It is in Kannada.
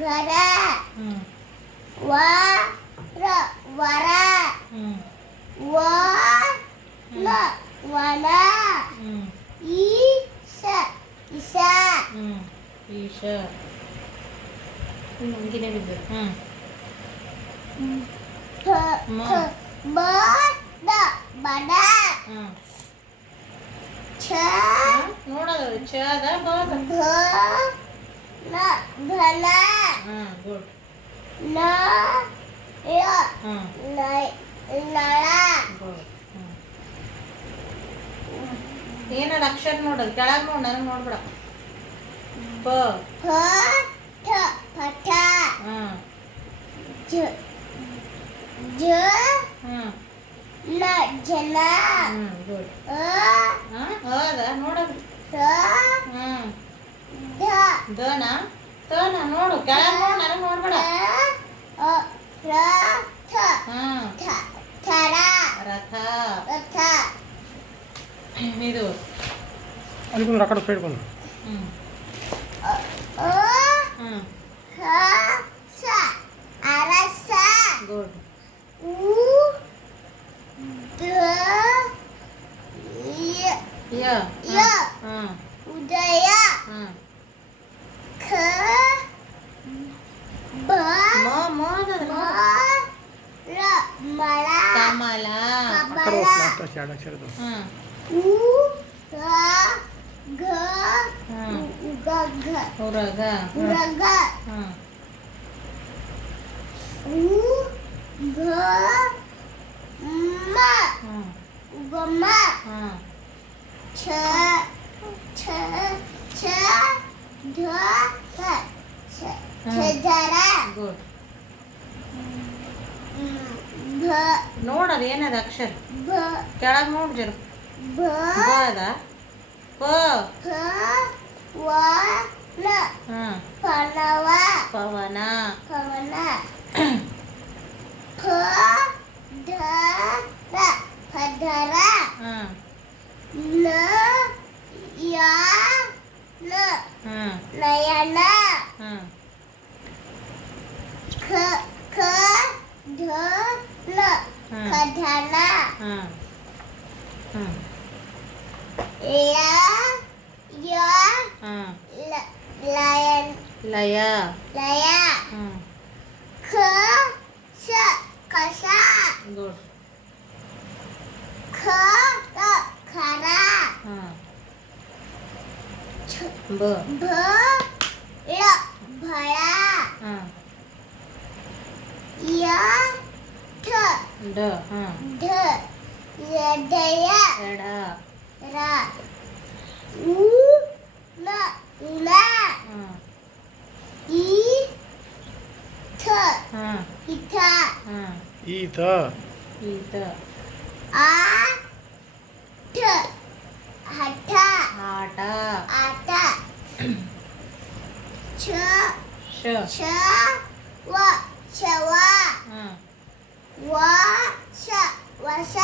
घर वर वर वन वन ईश ईश ಈಶ ಹಿಂಗಿನೇ ಬಿದ್ದು ಬಡ ಬಡ ಛ ನೋಡೋದು ಛದ ಬದ ಘನ ಗುಡ್ ನ ಯ ನಳ ಗುಡ್ ಏನದ ಅಕ್ಷರ ನೋಡೋದು ಕೆಳಗೆ ನೋಡಿ ನನಗೆ ನೋಡ್ಬೇಡ ಪ ಪ ಠ ಪಠ ಜ ಜ ನ ಜನ ಗುಡ್ ಅದ ನೋಡೋದು ರ ಧ ದನ ತನ ನೋಡು ಕೆಳಗೆ ನೋಡಿ ನನಗೆ ನೋಡ್ಬೇಡ ರ ಥ ಥರ ರಥ ರಥ ಇದು ಅಲ್ಲಿ ಬಂದು ಆ ಕಡೆ ಸೈಡ್ ಬಂದು ಹ ಸ ಅರಸ ಗುಡ್ ಉ ದ ಯ ಯ ಉದಯ ಖ ಬ ಮ ಅದ ರ ಮಳ ಕಮಲ ಆ ಕಡೆ ಲಾಸ್ಟ್ ಎರಡು ಅಕ್ಷರದ್ದು ಉ ರ ಗ ಗ ಗ ಉರಗ ಉರಗ ಉ ಗ ಮ ಗಮ ಛ ಛ ಛ ಧ ಥ ಛದರ ಗುಡ್ ಭ ನೋಡೋದು ಏನದ ಅಕ್ಷರ ಭ ಕೆಳಗೆ ನೋಡಿ ಜರ ಭ ಬದ ಪ ಹ ವ ನ ಪನವ ಪವನ ಪವನ ಪ ಧ ರ ಪಧರ ನ ಯ ನ ನಯನ ಖ ಖ ಧ ನ ಖಧನ ಲ ಯ ಲಯನ್ ಲಯ ಲಯ ಖ ಶ ಕಷ ಗುಡ್ ಖ ರ ಖರ ಬ ಭ ಳ ಭಳ ಯ ಠ ಡ ಧ ಹೃದಯ ಎಡ ರ ಉ ನ ಉಲ ಈ ಥ ಇಥ ಈತ ಈತ ಆ ಠ ಹಠ ಆಟ ಆಟ ಛ ಶ ಶ ವ ಶವ ವ ಶ ವಶ